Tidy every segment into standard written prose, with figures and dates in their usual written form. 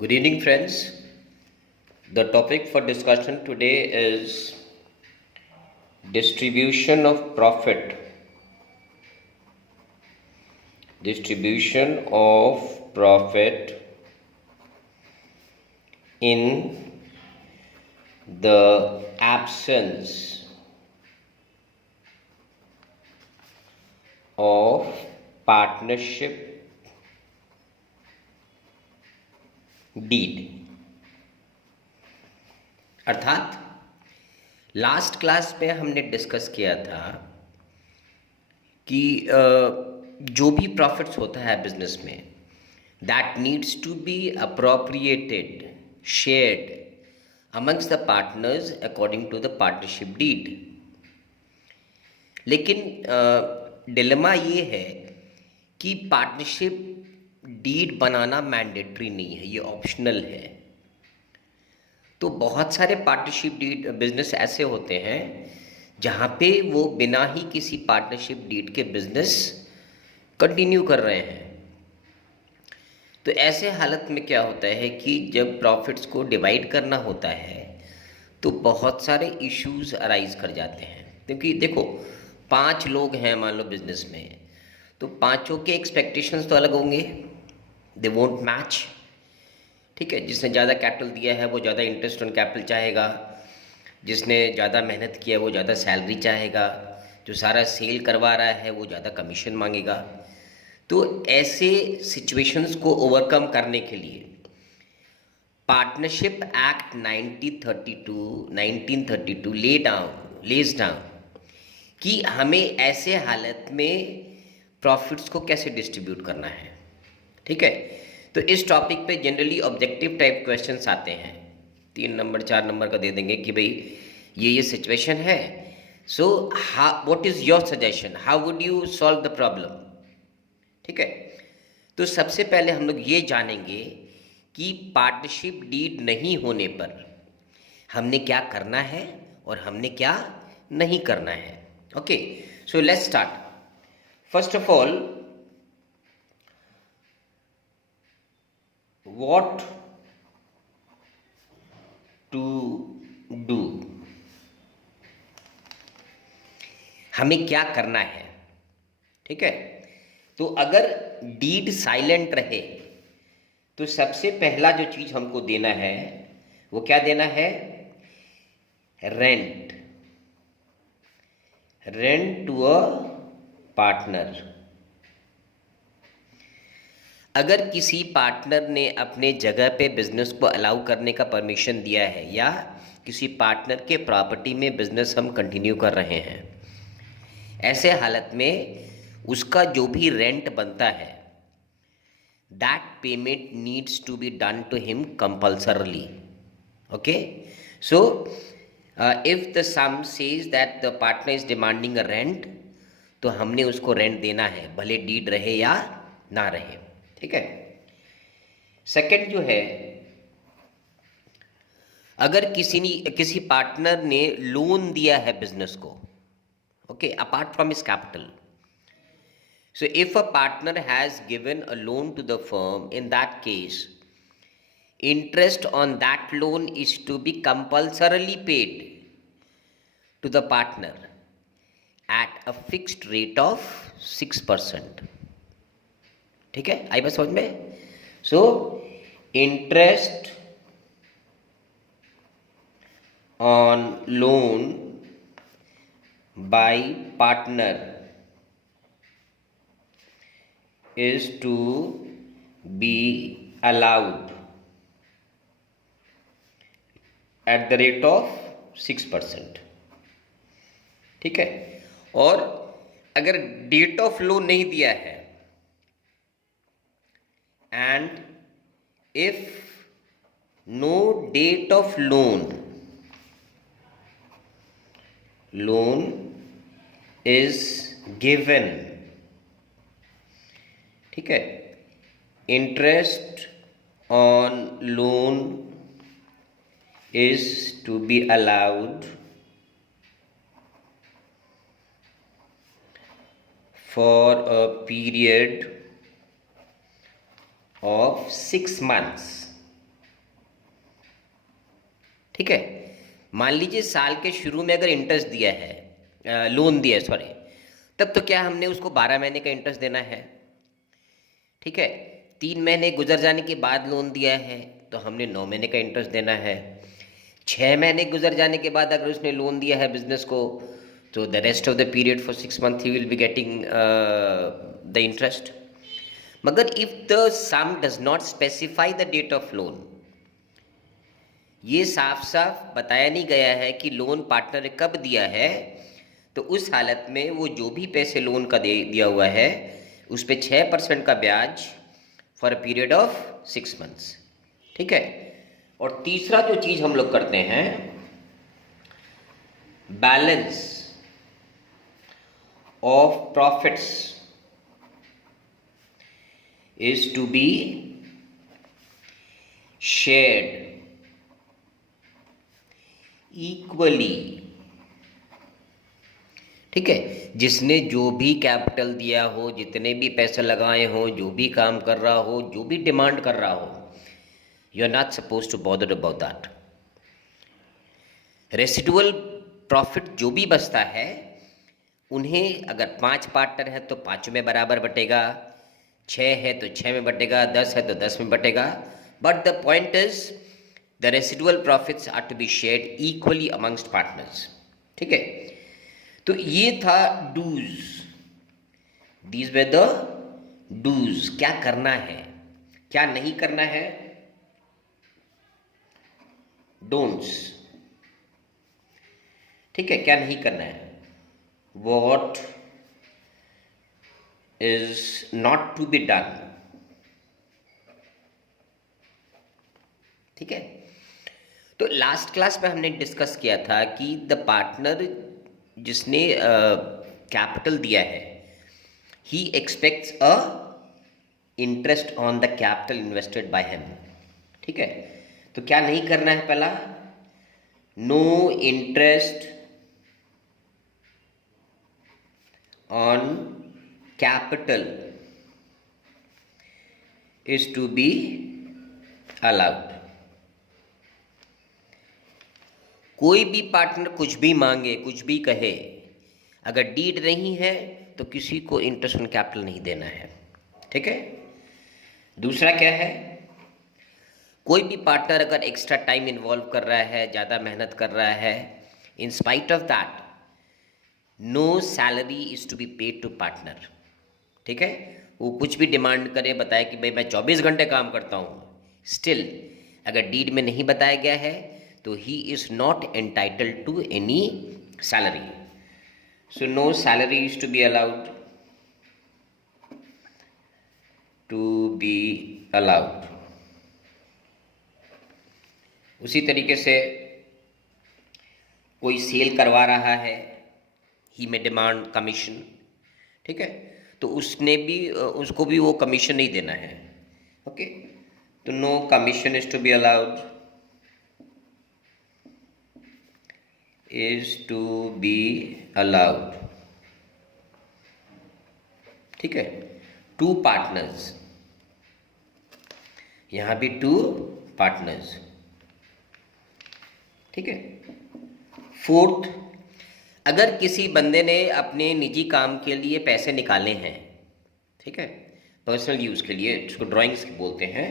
Good evening, friends. The topic for discussion today is distribution of profit. Distribution of profit in the absence of partnership deed. अर्थात last class में हमने discuss किया था कि जो भी प्रॉफिट्स होता है बिजनेस में that needs to be appropriated shared amongst the partners according to the partnership deed. लेकिन डिलेमा ये है कि पार्टनरशिप डीड बनाना मैंडेटरी नहीं है, ये ऑप्शनल है। तो बहुत सारे पार्टनरशिप डीड बिजनेस ऐसे होते हैं जहाँ पे वो बिना ही किसी पार्टनरशिप डीड के बिजनेस कंटिन्यू कर रहे हैं। तो ऐसे हालत में क्या होता है कि जब प्रॉफिट्स को डिवाइड करना होता है तो बहुत सारे इश्यूज अराइज कर जाते हैं। क्योंकि देखो 5 लोग हैं मान लो बिजनेस में, तो पांचों के एक्सपेक्टेशंस तो अलग होंगे, दे वोंट मैच। ठीक है, जिसने ज़्यादा कैपिटल दिया है वो ज़्यादा इंटरेस्ट ऑन कैपिटल चाहेगा, जिसने ज़्यादा मेहनत किया है वो ज़्यादा सैलरी चाहेगा, जो सारा सेल करवा रहा है वो ज़्यादा कमीशन मांगेगा। तो ऐसे सिचुएशंस को ओवरकम करने के लिए पार्टनरशिप एक्ट 1932 लेज डाउन कि हमें ऐसे हालत में प्रॉफिट्स को कैसे डिस्ट्रीब्यूट करना है। ठीक है, तो इस टॉपिक पे जनरली ऑब्जेक्टिव टाइप क्वेश्चंस आते हैं, 3 नंबर 4 नंबर का दे देंगे कि भाई ये सिचुएशन है, so what is your suggestion, how would you solve the problem. ठीक है, तो सबसे पहले हम लोग ये जानेंगे कि पार्टनरशिप डीड नहीं होने पर हमने क्या करना है और हमने क्या नहीं करना है। Okay, so let's start. First of all, what to do, हमें क्या करना है। ठीक है, तो अगर डीड साइलेंट रहे तो सबसे पहला जो चीज हमको देना है वो क्या देना है, रेंट टू अ पार्टनर। अगर किसी पार्टनर ने अपने जगह पे बिजनेस को अलाउ करने का परमिशन दिया है या किसी पार्टनर के प्रॉपर्टी में बिजनेस हम कंटिन्यू कर रहे हैं, ऐसे हालत में उसका जो भी रेंट बनता है that payment needs to be done to him compulsorily. Okay, so if the sum says that the partner is demanding a rent, तो हमने उसको रेंट देना है, भले डीड रहे या ना रहे। ठीक है, सेकंड जो है, अगर किसी पार्टनर ने लोन दिया है बिजनेस को, okay, apart from his capital, so if a partner has given a loan to the firm, in that case interest on that loan is to be compulsorily paid to the partner at a fixed rate of 6%. ठीक है, आई बात समझ में। So interest on loan by partner is to be allowed at the rate of 6%। ठीक है, और अगर date of loan नहीं दिया है and if no debt of loan is given, ठीक है, interest on loan is to be allowed for a period of 6 months। ठीक है। मान लीजिए साल के शुरू में अगर इंटरेस्ट दिया है, लोन दिया है सॉरी, तब तो क्या हमने उसको 12 महीने का इंटरेस्ट देना है, ठीक है। 3 महीने गुजर जाने के बाद लोन दिया है तो हमने 9 महीने का इंटरेस्ट देना है। 6 महीने गुजर जाने के बाद अगर उसने लोन दिया है बिजनेस को, तो the rest of the period for 6 month he will be getting the interest. मगर if the sum does not specify the date of loan, ये साफ साफ बताया नहीं गया है कि लोन पार्टनर ने कब दिया है, तो उस हालत में वो जो भी पैसे लोन का दिया हुआ है उस पर 6% का ब्याज for a period of 6 months, ठीक है। और तीसरा जो चीज़ हम लोग करते हैं, balance of profits is to be shared equally, ठीक है। जिसने जो भी कैपिटल दिया हो, जितने भी पैसे लगाए हो, जो भी काम कर रहा हो, जो भी डिमांड कर रहा हो, you are not suppose to bother about that. Residual profit जो भी बचता है उन्हें अगर 5 पार्टनर है तो 5 में बराबर बटेगा, 6 है तो 6 में बटेगा, 10 है तो 10 में बटेगा। But the point is the residual profits are to be shared equally amongst partners, ठीक है। तो ये था dos, these were the dos, क्या करना है क्या नहीं करना है, डोंट्स, ठीक है, क्या नहीं करना है, what is not to be done, ठीक है। तो लास्ट क्लास में हमने डिस्कस किया था कि द पार्टनर जिसने कैपिटल दिया है, he expects a interest on the capital invested by him, ठीक है। तो क्या नहीं करना है, पहला, no interest on capital is to be allowed. कोई भी पार्टनर कुछ भी मांगे, कुछ भी कहे, अगर डीड नहीं है तो किसी को इंटरेस्ट ऑन कैपिटल नहीं देना है, ठीक है। दूसरा क्या है, कोई भी पार्टनर अगर एक्स्ट्रा टाइम इन्वॉल्व कर रहा है, ज़्यादा मेहनत कर रहा है, in spite of that no salary is to be paid to partner, ठीक है। वो कुछ भी डिमांड करे, बताए कि भाई मैं 24 घंटे काम करता हूँ, स्टिल अगर डीड में नहीं बताया गया है तो he is not entitled to any salary. So no salary is to be allowed, उसी तरीके से कोई सेल करवा रहा है, ही में डिमांड कमीशन, ठीक है, तो उसको भी वो कमीशन नहीं देना है, ओके। तो no commission is to be allowed, ठीक है। 2 पार्टनर्स, यहां भी 2 पार्टनर्स, ठीक है। 4th, अगर किसी बंदे ने अपने निजी काम के लिए पैसे निकाले हैं, ठीक है, पर्सनल यूज के लिए, जिसको ड्राइंग्स बोलते हैं,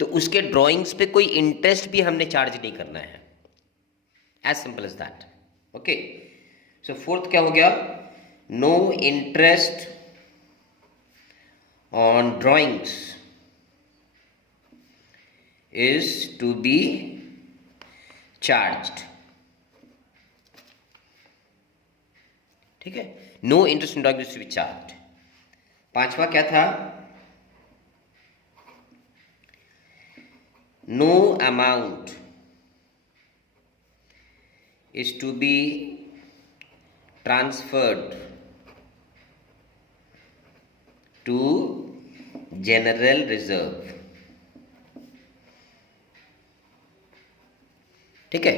तो उसके ड्राइंग्स पे कोई इंटरेस्ट भी हमने चार्ज नहीं करना है, as simple as that, okay. So 4th क्या हो गया, no interest on drawings is to be charged, ठीक है। No interest in drawings is to be charged. 5वां क्या था, no amount is to be transferred to general reserve, ठीक है।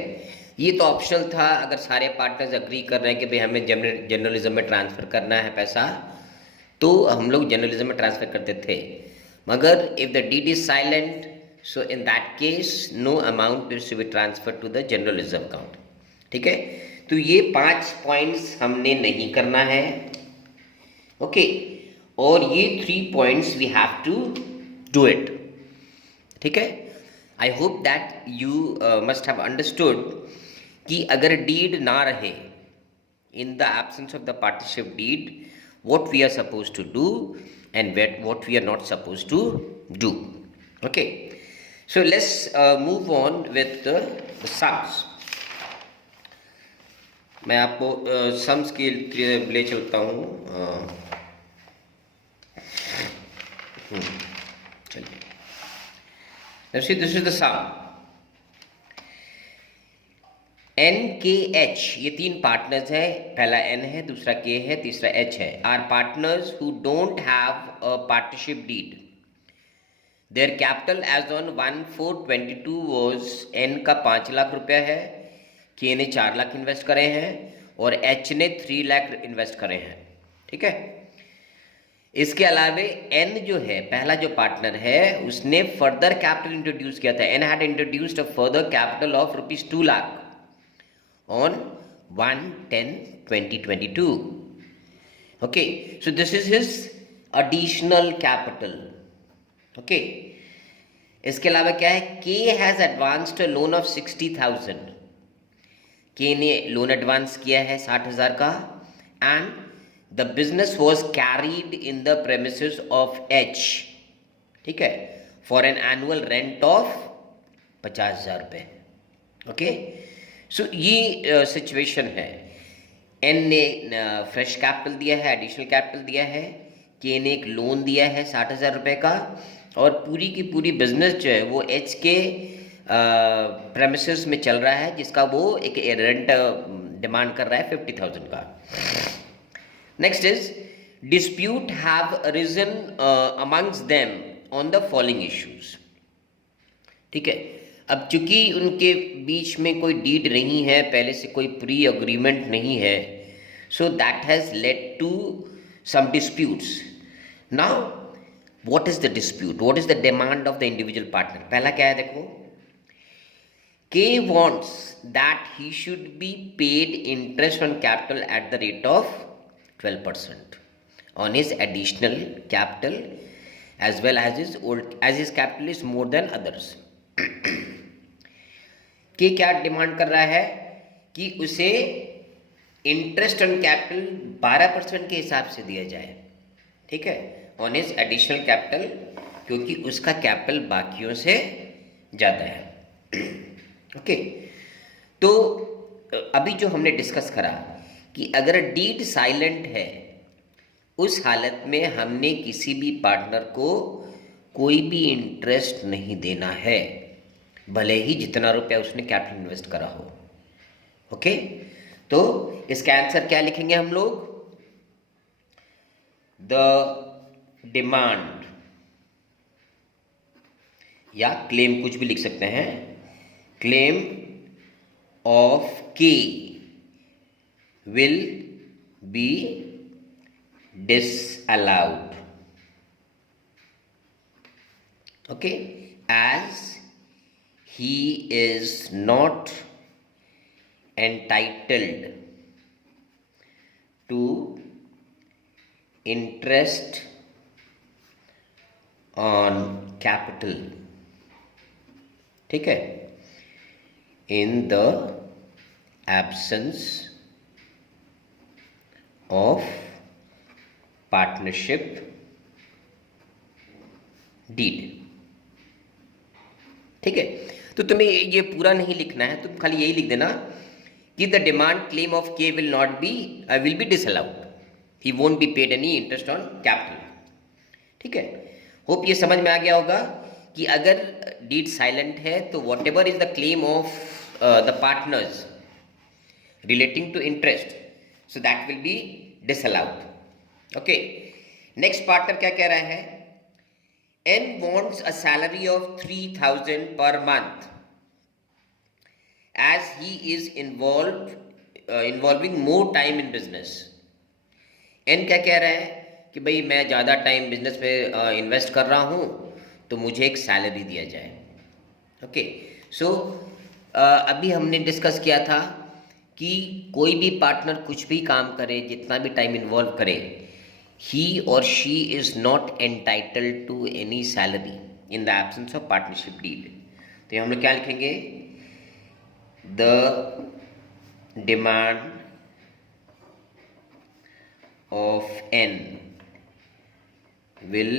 ये तो ऑप्शनल था, अगर सारे पार्टनर्स अग्री कर रहे हैं कि भाई हमें जर्नलिज्म में ट्रांसफ़र करना है पैसा, तो हम लोग जर्नलिज्म में ट्रांसफ़र करते थे। मगर if the deed is silent, so in that case no amount is to be transfer to the general reserve account. ठीक है, तो ये 5 पॉइंट्स हमने नहीं करना है। ओके, और ये 3 points we have to do it. ठीक है, I hope that you must have understood कि अगर डीड ना रहे, in the absence of the partnership deed, what we are supposed to do and what we are not supposed to do. Okay, so let's move on with the sums. मैं आपको sums के लिए ले चलता हूँ। चलिए, let's see, this is the sum. N K H, ये 3 partners हैं, पहला एन है, दूसरा के है, तीसरा एच है। Are partners who don't have a partnership deed. Their capital as on 1/4/22 was, N का 5 लाख रुपया है, के ने 4 लाख इन्वेस्ट करे हैं और एच ने 3 लाख इन्वेस्ट करे हैं। ठीक है, इसके अलावे एन जो है, पहला जो पार्टनर है, उसने फर्दर कैपिटल इंट्रोड्यूस किया था। N had introduced a further capital of ₹2 lakh on 1/10/2022. Okay, so this is his additional capital. Okay, इसके अलावा क्या है, K has advanced a loan of 60,000. K ने लोन एडवांस किया है 60,000 का, and the business was carried in the premises of H. ठीक है, for an annual rent of 50,000 रुपये। ओके, सो ये सिचुएशन है। एन ने फ्रेश कैपिटल दिया है, एडिशनल कैपिटल दिया है, के ने एक लोन दिया है 60,000 रुपये का, और पूरी की पूरी बिजनेस जो है वो एच के प्रेमिसेस में चल रहा है, जिसका वो एक रेंट डिमांड कर रहा है 50,000 का। Next is dispute have arisen amongst them on the following issues. ठीक है, अब चूंकि उनके बीच में कोई डीड नहीं है, पहले से कोई प्री अग्रीमेंट नहीं है, so that has led to some disputes. Now what is the dispute, what is the demand of the individual partner. पहला क्या है, देखो, K wants that he should be paid interest on capital at the rate of 12% on his additional capital as well as his capital is more than others. कि क्या demand कर रहा है कि उसे इंटरेस्ट ऑन कैपिटल 12% के हिसाब से दिया जाए। ठीक है, ऑन हिज एडिशनल कैपिटल, क्योंकि उसका कैपिटल बाकियों से ज़्यादा है। ओके, तो अभी जो हमने डिस्कस करा कि अगर डीड साइलेंट है, उस हालत में हमने किसी भी पार्टनर को कोई भी इंटरेस्ट नहीं देना है, भले ही जितना रुपया उसने कैपिटल इन्वेस्ट करा हो। ओके, तो इसका आंसर क्या लिखेंगे हम लोग, द डिमांड या क्लेम, कुछ भी लिख सकते हैं, क्लेम ऑफ के will be disallowed. Okay, as he is not entitled to interest on capital, ठीक है, in the absence of partnership deed। ठीक है, तो तुम्हें ये पूरा नहीं लिखना है, तुम खाली यही लिख देना कि द डिमांड क्लेम ऑफ के will be disallowed, he won't be paid any interest on capital. ठीक है, होप ये समझ में आ गया होगा कि अगर डीड साइलेंट है तो whatever is the claim of the partners relating to interest, so that will be disallowed. Okay, next partner क्या कह रहा है, N wants a salary of 3,000 per month as he is involving more time in business। N क्या कह रहा है कि भाई मैं ज़्यादा टाइम बिजनेस में इन्वेस्ट कर रहा हूँ, तो मुझे एक सैलरी दिया जाए। ओके। सो अभी हमने डिस्कस किया था कि कोई भी पार्टनर कुछ भी काम करे, जितना भी टाइम इन्वॉल्व करे, he or she is not entitled to any salary in the absence of partnership deed। तो हम लोग क्या लिखेंगे? The demand of N will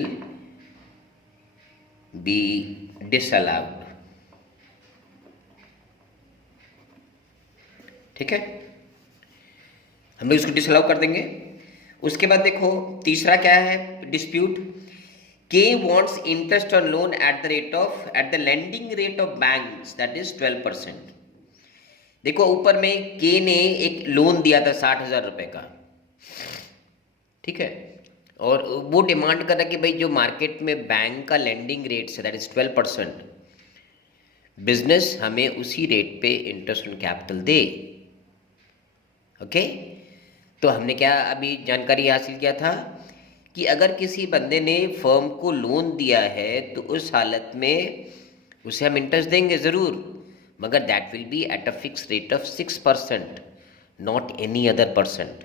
be disallowed। ठीक है, हम लोग इसको डिसअलाउ कर देंगे। उसके बाद देखो तीसरा क्या है डिस्प्यूट। के wants interest on loan at the lending rate of banks that is 12%। देखो ऊपर में के ने एक लोन दिया था 60,000 रुपए का, ठीक है, और वो डिमांड कर रहा कि भाई जो मार्केट में बैंक का लेंडिंग रेट है दैट इज 12%, बिजनेस हमें उसी रेट पे interest on capital they. Okay, तो हमने क्या अभी जानकारी हासिल किया था कि अगर किसी बंदे ने फर्म को लोन दिया है तो उस हालत में उसे हम इंटरेस्ट देंगे ज़रूर, मगर that will B at a fix rate of 6%, not any other percent.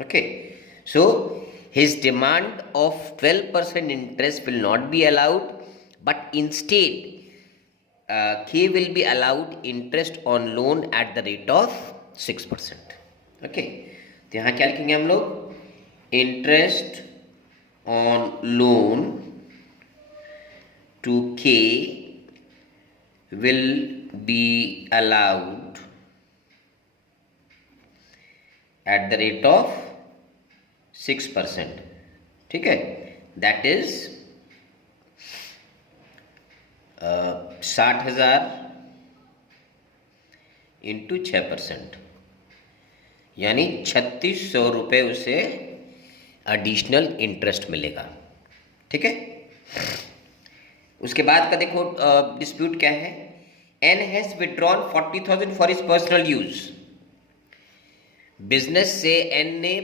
Okay, so his demand of 12% interest will not be allowed, but instead K will be allowed interest on loan at the rate of 6%। Okay, तो यहाँ क्या लिखेंगे हम लोग? Interest on loan to K will be allowed at the rate of 6%। ठीक है, that is 60,000 into 6%, यानी 3600 रुपये उसे एडिशनल इंटरेस्ट मिलेगा। ठीक है, उसके बाद का देखो डिस्प्यूट क्या है। N has withdrawn 40,000 for his personal use. Business से एन ने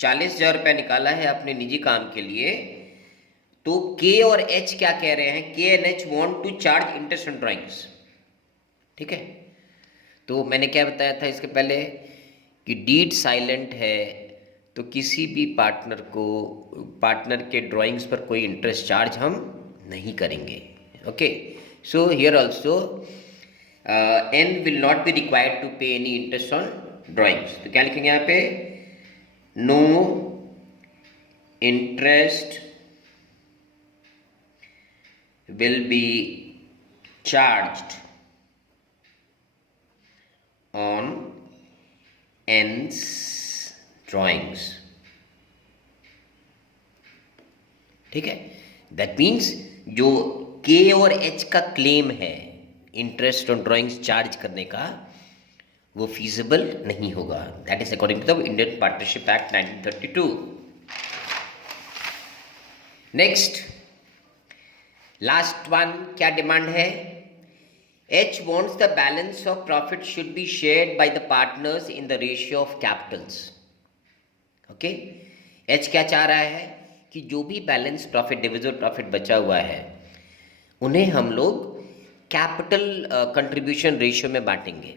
40,000 रुपया निकाला है अपने निजी काम के लिए। तो के और एच क्या कह रहे हैं? K and H want to charge interest on drawings. ठीक है, तो मैंने क्या बताया था इसके पहले कि डीड साइलेंट है तो किसी भी पार्टनर के ड्राइंग्स पर कोई इंटरेस्ट चार्ज हम नहीं करेंगे। Okay, so here also N will not be required to pay any interest on drawings. तो क्या लिखेंगे यहाँ पे? No interest will be charged on N's drawings। ठीक है, दैट मीन्स जो के और एच का क्लेम है इंटरेस्ट ऑन ड्राइंग्स चार्ज करने का, वो फीजिबल नहीं होगा। That is according to the Indian Partnership Act 1932। Next last one क्या डिमांड है? H wants the balance of profit should be shared by the partners in the ratio of capitals. Okay, H क्या चाह रहा है कि जो भी balance profit, divisible profit बचा हुआ है, उन्हें हम लोग कैपिटल कंट्रीब्यूशन रेशियो में बांटेंगे।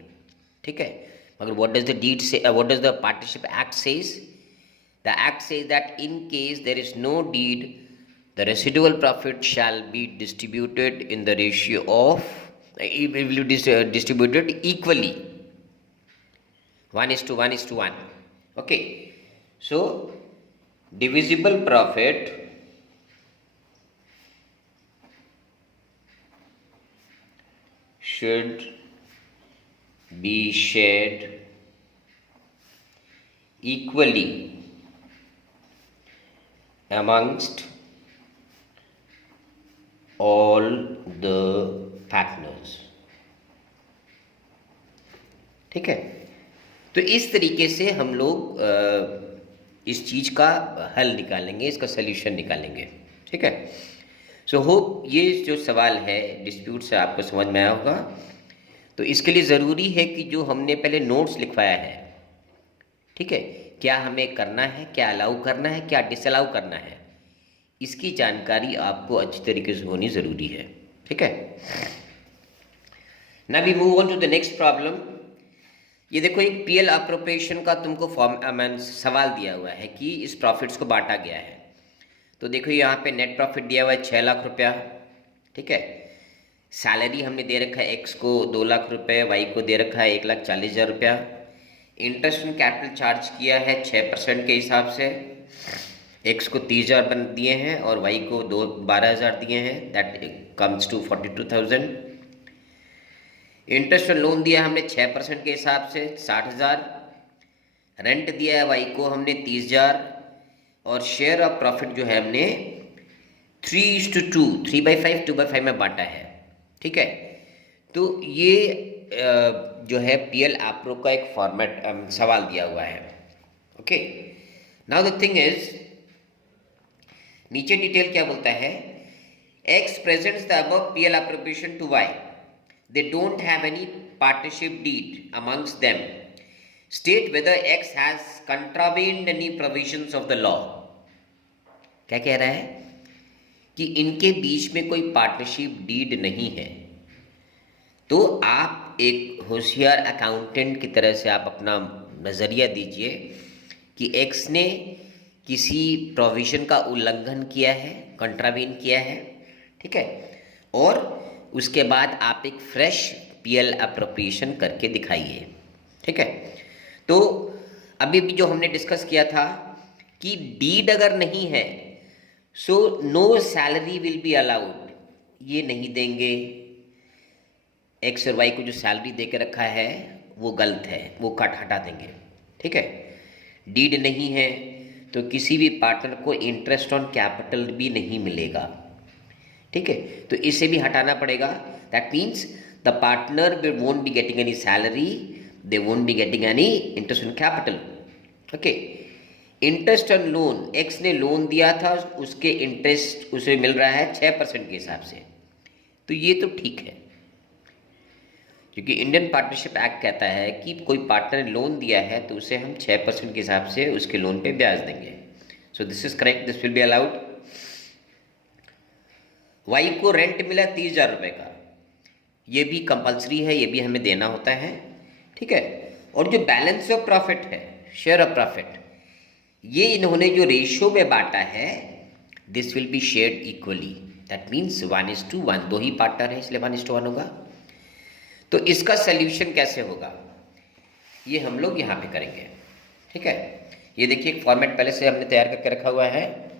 ठीक है, मगर what does the deed say, what does the partnership act says? The act says that in case there is no deed, the residual profit shall be distributed in the ratio of, it will be distributed equally, 1:1:1। okay, so divisible profit should be shared equally amongst all the partners। ठीक है, तो इस तरीके से हम लोग इस चीज़ का हल निकालेंगे, इसका सल्यूशन निकालेंगे। ठीक है, सो होप ये जो सवाल है डिस्प्यूट से आपको समझ में आया होगा। तो इसके लिए ज़रूरी है कि जो हमने पहले नोट्स लिखवाया है, ठीक है, क्या हमें करना है, क्या अलाउ करना है, क्या डिसअलाउ करना है, इसकी जानकारी आपको अच्छी तरीके से होनी ज़रूरी है। ठीक है, now we move on to the next problem. ये देखो, एक पीएल अप्रोप्रिएशन का तुमको फॉर्म सवाल दिया हुआ है कि इस प्रॉफिट्स को बांटा गया है। तो देखो यहाँ पे नेट प्रॉफिट दिया हुआ है 6 लाख रुपया, ठीक है। सैलरी हमने दे रखा है एक्स को 2 लाख रुपए, वाई को दे रखा है 1,40,000 रुपया। इंटरेस्ट ऑन कैपिटल चार्ज किया है 6% के हिसाब से, एक्स को 30,000 दिए हैं और वाई को 12,000 दिए हैं, that comes to 42,000। Interest on loan दिया हमने 6% के हिसाब से 60,000। रेंट दिया है वाई को हमने 30,000 और शेयर ऑफ प्रॉफिट जो है हमने 3:2 3/5 2/5 में बांटा है, ठीक है। तो ये जो है पीएल एप्रो का एक फॉर्मेट सवाल दिया हुआ है, okay. Now the thing is, नीचे डिटेल क्या बोलता है, X presents the above PL appropriation to Y, they don't have any partnership deed amongst them, state whether x has contravened any provisions of the law। क्या कह रहा है कि इनके बीच में कोई पार्टनरशिप डीड नहीं है। तो आप एक होशियार अकाउंटेंट की तरह से आप अपना नज़रिया दीजिए कि एक्स ने किसी प्रोविजन का उल्लंघन किया है, कंट्रावीन किया है, ठीक है, और उसके बाद आप एक फ्रेश पीएल अप्रोप्रिएशन करके दिखाइए, ठीक है। तो अभी भी जो हमने डिस्कस किया था कि डीड अगर नहीं है so no salary will be allowed, ये नहीं देंगे। एक्स और वाई को जो सैलरी दे के रखा है वो गलत है, वो कट हटा देंगे, ठीक है। डीड नहीं है तो किसी भी पार्टनर को इंटरेस्ट ऑन कैपिटल भी नहीं मिलेगा, ठीक है। तो इसे भी हटाना पड़ेगा। That means the partner won't be getting any salary, they won't be getting any interest on capital, okay. Interest on loan, x ने लोन दिया था, उसके इंटरेस्ट उसे मिल रहा है 6% के हिसाब से, तो ये तो ठीक है, क्योंकि इंडियन पार्टनरशिप एक्ट कहता है कि कोई पार्टनर ने लोन दिया है तो उसे हम 6% के हिसाब से उसके लोन पे ब्याज देंगे। So this is correct, this will be allowed. Y को रेंट मिला 30,000 रुपये का, ये भी कंपलसरी है, ये भी हमें देना होता है, ठीक है। और जो बैलेंस ऑफ प्रॉफिट है, शेयर ऑफ प्रॉफिट, ये इन्होंने जो रेशियो में बांटा है, this will B shared equally, that means 1:1, दो ही पार्टनर है इसलिए 1:1 होगा। तो इसका सल्यूशन कैसे होगा ये हम लोग यहाँ पे करेंगे, ठीक है। ये देखिए फॉर्मेट पहले से हमने तैयार करके रखा हुआ है।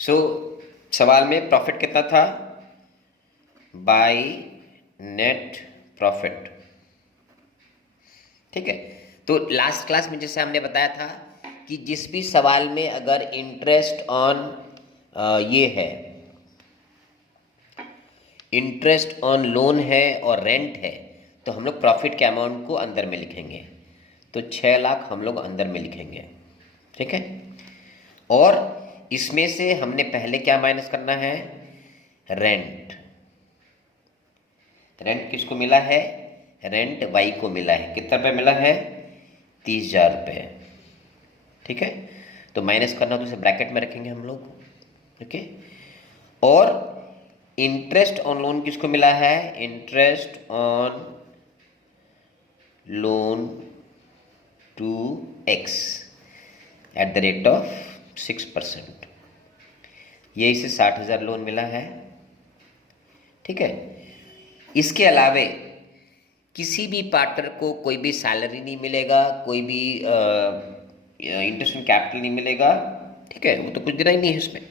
सो सवाल में प्रॉफिट कितना था, बाय नेट प्रॉफिट, ठीक है। तो लास्ट क्लास में जैसे हमने बताया था कि जिस भी सवाल में अगर इंटरेस्ट ऑन ये है, इंटरेस्ट ऑन लोन है और रेंट है, तो हम लोग प्रॉफिट के अमाउंट को अंदर में लिखेंगे। तो 6 लाख हम लोग अंदर में लिखेंगे, ठीक है। और इसमें से हमने पहले क्या माइनस करना है, रेंट। रेंट किसको मिला है, रेंट वाई को मिला है, कितना रुपये मिला है, 30,000 रुपये, ठीक है। तो माइनस करना तो उसे ब्रैकेट में रखेंगे हम लोग, ओके। और इंटरेस्ट ऑन लोन किसको मिला है, interest on loan to X at the rate of 6%, ये इसे 60,000 लोन मिला है, ठीक है। इसके अलावे किसी भी पार्टनर को कोई भी सैलरी नहीं मिलेगा, कोई भी इंटरेस्ट ऑन कैपिटल नहीं मिलेगा, ठीक है, वो तो कुछ देना ही नहीं है इसमें।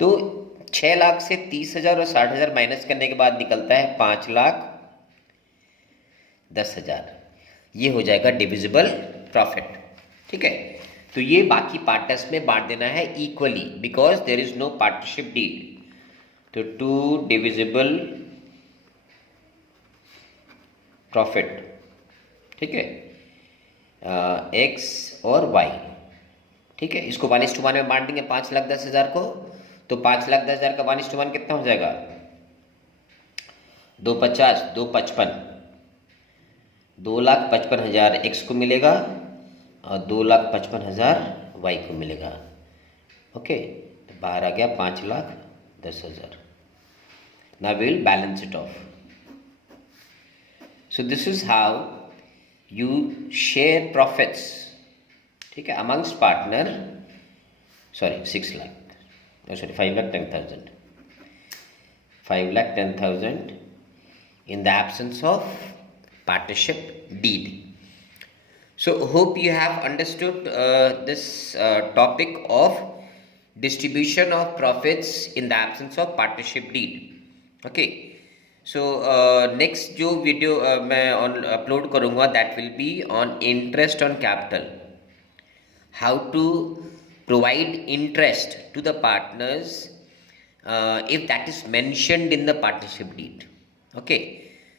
तो 6 लाख से 30,000 और 60,000 माइनस करने के बाद निकलता है 5,10,000, ये हो जाएगा डिविजिबल प्रॉफिट, ठीक है। तो ये बाकी पार्टनर्स में बांट देना है equally, because there is no partnership deed. तो 2 डिविजिबल प्रॉफिट, ठीक है, एक्स और वाई, ठीक है। इसको 1:1 में बांट देंगे 5,10,000 को। तो 5,10,000 का 1:1 कितना हो जाएगा, 250, 255, 2,55,000 एक्स को मिलेगा और 2,55,000 वाई को मिलेगा, ओके। तो बाहर आ गया 5,10,000। Now we will balance it off. So this is how you share profits, ठीक है, amongst partner, sorry 6 lakh, oh sorry 5,10,000, 5,10,000 in the absence of partnership deed. So hope you have understood this topic of distribution of profits in the absence of partnership deed. Okay. So next जो video मैं on upload करूँगा that will be on interest on capital, how to provide interest to the partners if that is mentioned in the partnership deed. Okay,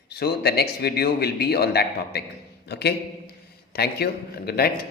so the next video will be on that topic. Okay, thank you and good night.